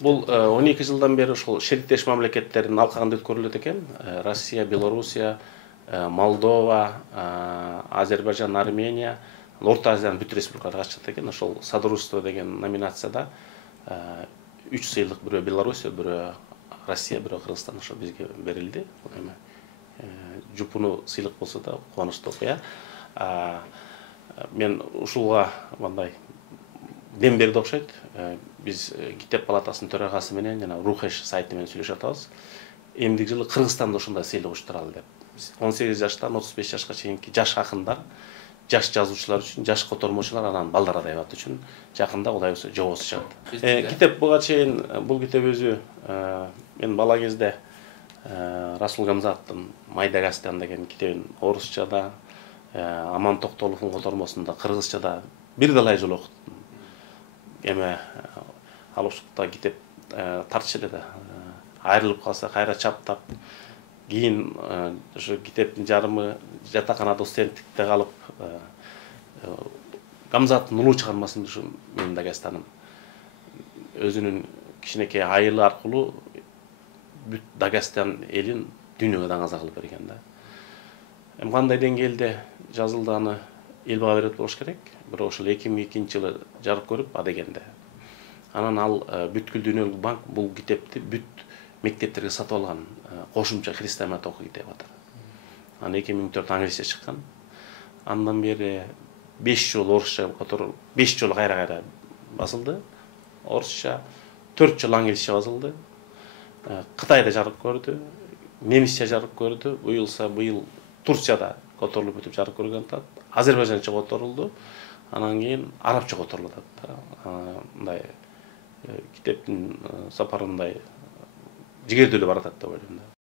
Бул 12 жылдан бери ушул шериктеш мамлекеттердин алкагында өткөрүлөт экен. Россия, Белоруссия, Молдова, Азербайжан, Армения, Орта Азиянын бүт республикалары катышат экен. Ошол Содружество деген номинацияда 3 сыйлык, бирөө Белоруссия, бирөө Россия, бирөө Кыргызстан ошо бизге берилди. Жупуну сыйлык болсо да кубанычтуу окуя. Мен ушулга мындай дем берди окшойт. Биз Китеп палатасынын төрагасы менен жана Рухеш сайты менен сүйлөшүп атабыз. Эмдик жылы Кыргызстанда ошондой сыйлык учтуралы деп. 18 жаштан 35 жашка чейинки жаш акындар, жаш жазуучулар үчүн, жаш котормочулар, анан балдар адабияты үчүн жакында Кудай буйрса жобосу чыгат. Китеп буга чейин бул китеп өзү мен бала кезде Расул Гамзатовдун Майдагастан деген китебин орусчада, Аман Токтоловдун котормосунда кыргызчада бир далай жолу окуттум. Эме ал ушукта китеп тартчу эле да. Айрылып калса кайра чаптап, кийин ошо китептин жарымы жатаканада студенттикте калып, Гамзаттын улуу чыгармасын ушу менин Дагестаным өзүнүн кичинекей айылы аркылуу бүт Дагестан элин дүйнөгө даңаза кылып берген да. Эми кандай деңгээлде жазылды аны эл бага берет болуш керек. Бирок ошол 2002 жылы жарык көрүп а дегенде. Анан ал бүткүл дүйнөлүк банк бул китепти бүт мектептерге сатып алган, кошумча христиан окуу китеп атат. Анан 2004 англисче чыккан. Андан бери 5 жолу орусча которуп, 5 жолу кайра басылды. Орусча 4 жолу англисче басылды. Кытайда жарык көрдү, немисче жарык көрдү. Быйыл Турцияда которулуп өтүп жарык көргөн атат. Азербайжанча которулду. Анан кийин арабча которулуп атат. Мындай китептин сапары мындай жигердүүлүү баратат деп ойлойм да.